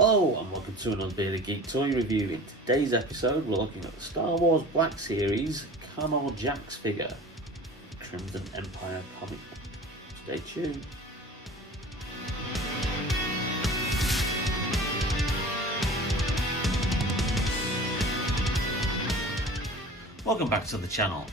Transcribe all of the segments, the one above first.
Hello and welcome to another Daily Geek Toy Review. In today's episode we're looking at the Star Wars Black Series Carnor Jax figure, Crimson Empire comic book. Stay tuned. Welcome back to the channel.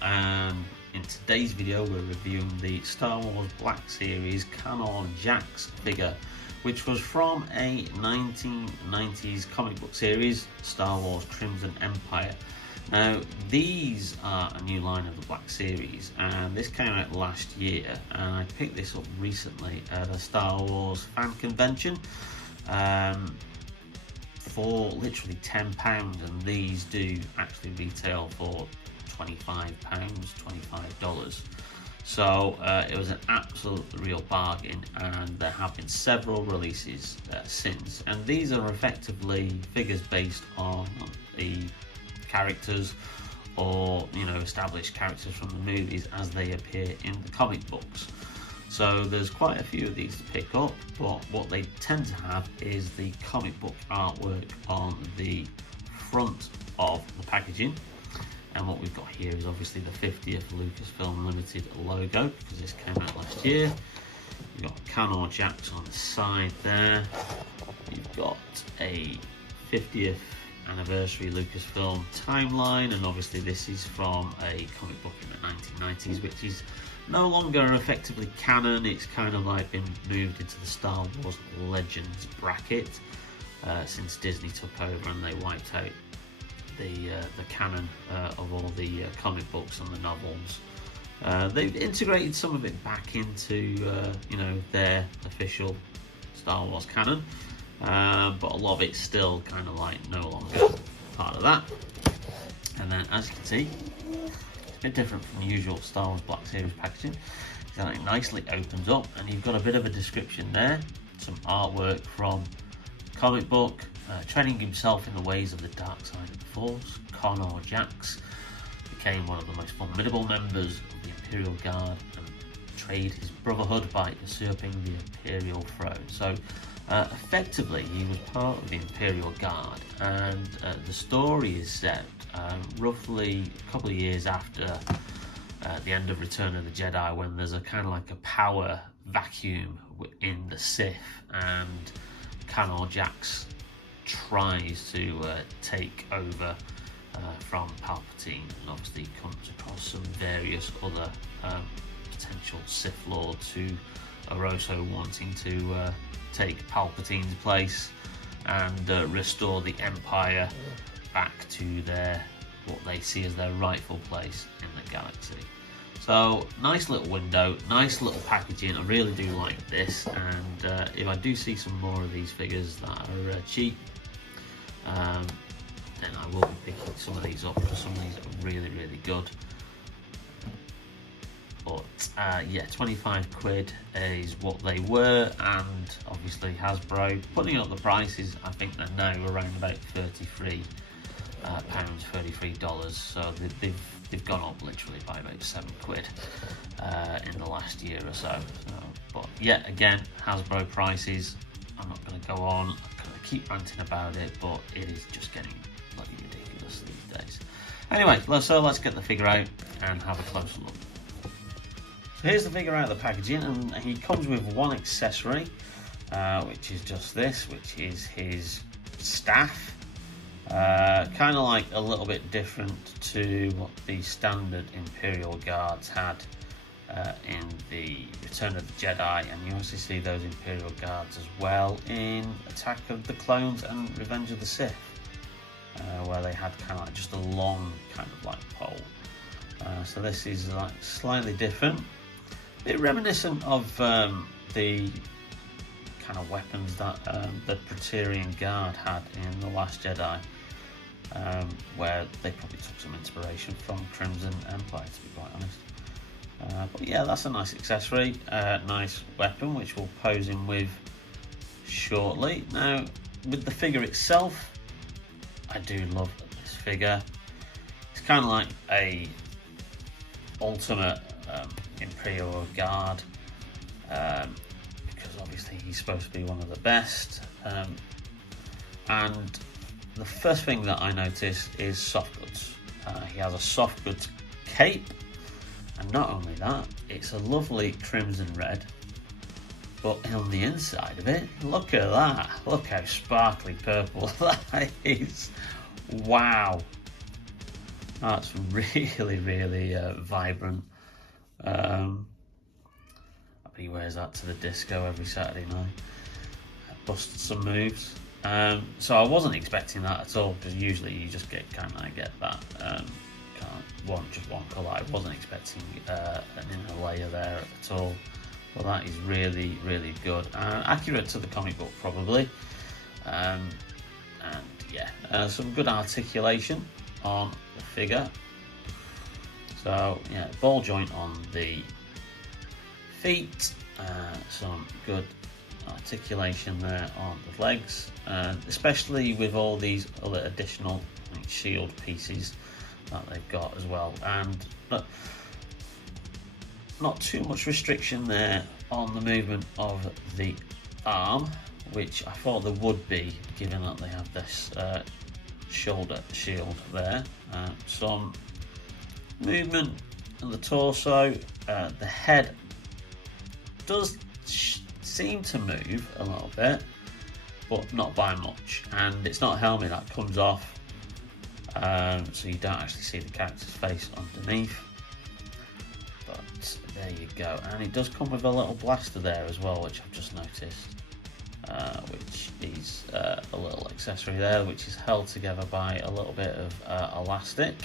In today's video we're reviewing the Star Wars Black Series Carnor Jax figure, which was from a 1990s comic book series, Star Wars Crimson Empire. Now, these are a new line of the Black Series, and this came out last year, and I picked this up recently at a Star Wars fan convention for literally £10, and these do actually retail for £25, $25. So it was an absolute real bargain, and there have been several releases since, and these are effectively figures based on the characters or established characters from the movies as they appear in the comic books. So there's quite a few of these to pick up, but what they tend to have is the comic book artwork on the front of the packaging. And what we've got here is obviously the 50th Lucasfilm Limited logo, because this came out last year. You've got Carnor Jax on the side there. You've got a 50th anniversary Lucasfilm timeline, and obviously this is from a comic book in the 1990s, which is no longer effectively canon. It's kind of like been moved into the Star Wars Legends bracket since Disney took over and they wiped out the canon of all the comic books and the novels. They've integrated some of it back into their official Star Wars canon, but a lot of it's still kind of like no longer part of that. And then, as you can see, it's a bit different from the usual Star Wars Black Series packaging. It nicely opens up, and you've got a bit of a description there, some artwork from comic book. Training himself in the ways of the dark side of the Force, Carnor Jax became one of the most formidable members of the Imperial Guard and betrayed his brotherhood by usurping the Imperial throne. So effectively he was part of the Imperial Guard, and the story is set roughly a couple of years after the end of Return of the Jedi, when there's a kind of like a power vacuum in the Sith, and Carnor Jax tries to take over from Palpatine, and obviously comes across some various other potential Sith Lords who are also wanting to take Palpatine's place and restore the Empire back to what they see as their rightful place in the galaxy. So nice little window, nice little packaging. I really do like this, and if I do see some more of these figures that are cheap, then I will be picking some of these up, because some of these are really, really good. But yeah, 25 quid is what they were, and obviously Hasbro putting up the prices. I think they're now around about £33, $33. So they've gone up literally by about 7 quid in the last year or so. But yet again, Hasbro prices, I'm not going to go on. I'm going to keep ranting about it, but it is just getting bloody ridiculous these days. Anyway, so let's get the figure out and have a closer look. So here's the figure out of the packaging, and he comes with one accessory, which is just this, which is his staff. Kind of like a little bit different to what the standard Imperial Guards had in the Return of the Jedi, and you also see those Imperial Guards as well in Attack of the Clones and Revenge of the Sith, where they had kind of like just a long kind of like pole. So this is like slightly different, a bit reminiscent of the kind of weapons that the Praetorian Guard had in The Last Jedi, where they probably took some inspiration from Crimson Empire, to be quite honest. But yeah, that's a nice accessory, nice weapon, which we'll pose him with shortly. Now, with the figure itself, I do love this figure. It's kind of like a ultimate Imperial Guard, because obviously he's supposed to be one of the best. And the first thing that I noticed is soft goods. He has a soft goods cape, and not only that, it's a lovely crimson red, but on the inside of it, look at that. Look how sparkly purple that is. Wow. That's really, really vibrant. I bet he wears that to the disco every Saturday night. Busted some moves. So I wasn't expecting that at all, because usually you just get that just one colour. I wasn't expecting an inner layer there at all. Well, that is really, really good. Accurate to the comic book, probably. And yeah, some good articulation on the figure. So yeah, ball joint on the feet. Some good articulation there on the legs, especially with all these other additional shield pieces that they've got as well. And not too much restriction there on the movement of the arm, which I thought there would be, given that they have this shoulder shield there. Some movement in the torso. The head does seem to move a little bit, but not by much. And it's not a helmet that comes off, so you don't actually see the character's face underneath. But there you go. And it does come with a little blaster there as well, which I've just noticed, which is a little accessory there, which is held together by a little bit of elastic,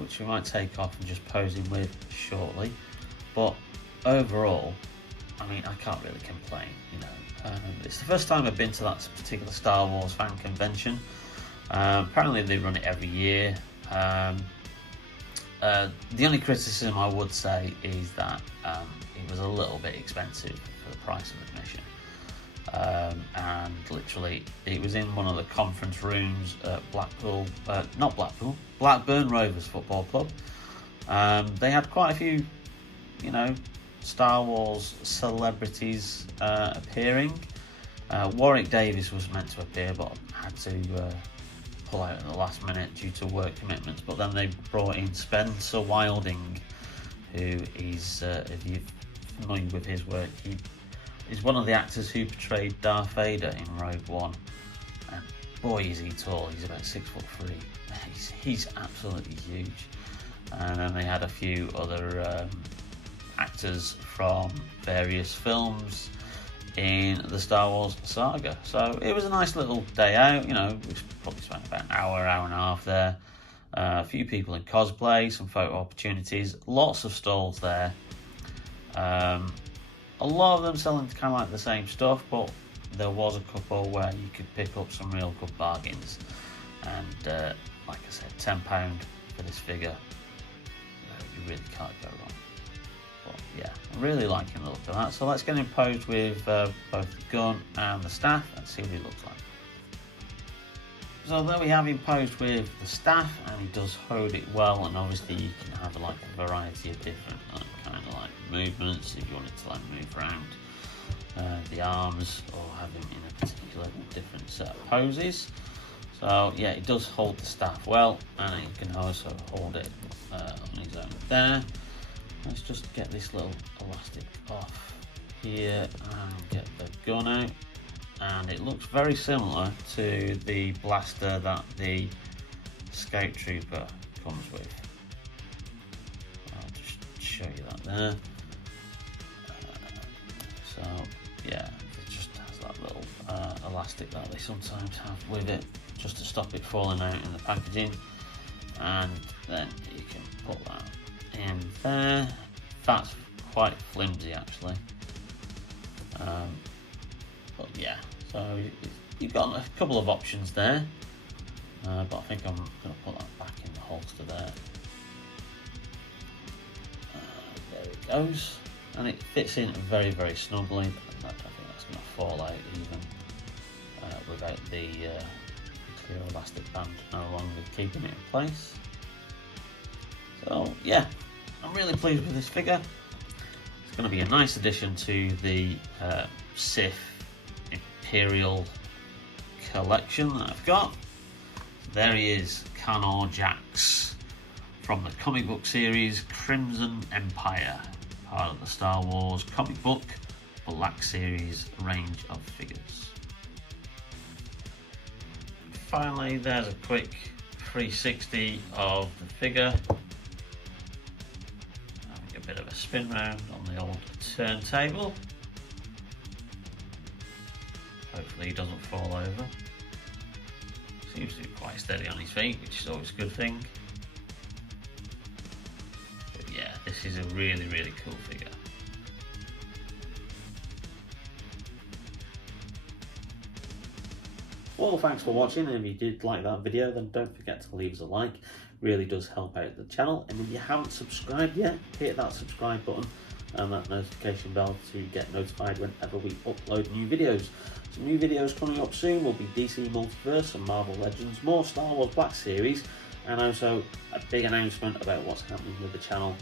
which we might take off and just pose him with shortly. But overall, I mean, I can't really complain, you know. It's the first time I've been to that particular Star Wars fan convention. Apparently they run it every year. The only criticism I would say is that it was a little bit expensive for the price of admission. And literally, it was in one of the conference rooms at Blackburn Rovers Football Club. They had quite a few, you know, Star Wars celebrities appearing. Warwick Davis was meant to appear, but had to pull out at the last minute due to work commitments. But then they brought in Spencer Wilding, who is, if you're familiar with his work, he is one of the actors who portrayed Darth Vader in Rogue One. And boy, is he tall. He's about 6'3". He's absolutely huge. And then they had a few other actors from various films in the Star Wars saga. So it was a nice little day out, you know. We probably spent about an hour and a half there. A few people in cosplay, some photo opportunities, lots of stalls there. A lot of them selling kind of like the same stuff, but there was a couple where you could pick up some real good bargains. And like I said, £10 for this figure, you really can't go wrong. But yeah, I'm really liking the look of that. So let's get him posed with both the gun and the staff and see what he looks like. So there we have him posed with the staff, and he does hold it well. And obviously you can have like a variety of different kind of like movements if you wanted to like move around the arms, or have him in a particular different set of poses. So yeah, it does hold the staff well, and he can also hold it on his own there. Let's just get this little elastic off here and get the gun out. And it looks very similar to the blaster that the Scout Trooper comes with. I'll just show you that there. So yeah, it just has that little elastic that they sometimes have with it, just to stop it falling out in the packaging. And then you can put that in there. That's quite flimsy actually. But yeah, so you've got a couple of options there, but I think I'm going to put that back in the holster there. There it goes, and it fits in very, very snugly. I don't think that's going to fall out even without the clear elastic band no longer keeping it in place. So yeah, I'm really pleased with this figure. It's going to be a nice addition to the Sith Imperial collection that I've got. There he is, Carnor Jax, from the comic book series Crimson Empire, part of the Star Wars comic book Black Series range of figures. Finally, there's a quick 360 of the figure. Having a bit of a spin round on the old turntable. Hopefully he doesn't fall over. Seems to be quite steady on his feet, which is always a good thing. But yeah, this is a really, really cool figure. Well, thanks for watching, and if you did like that video, then don't forget to leave us a like. It really does help out the channel. And if you haven't subscribed yet, hit that subscribe button and that notification bell to get notified whenever we upload new videos. Some new videos coming up soon will be DC Multiverse and Marvel Legends, more Star Wars Black Series, and also a big announcement about what's happening with the channel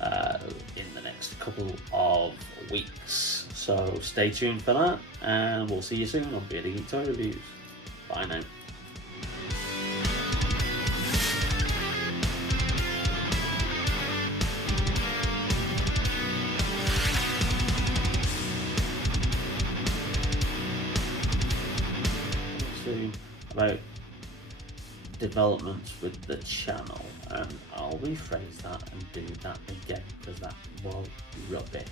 in the next couple of weeks. So stay tuned for that, and we'll see you soon on Bearded Geek Toy Reviews. Bye now. About developments with the channel, and I'll rephrase that and do that again because that was rubbish.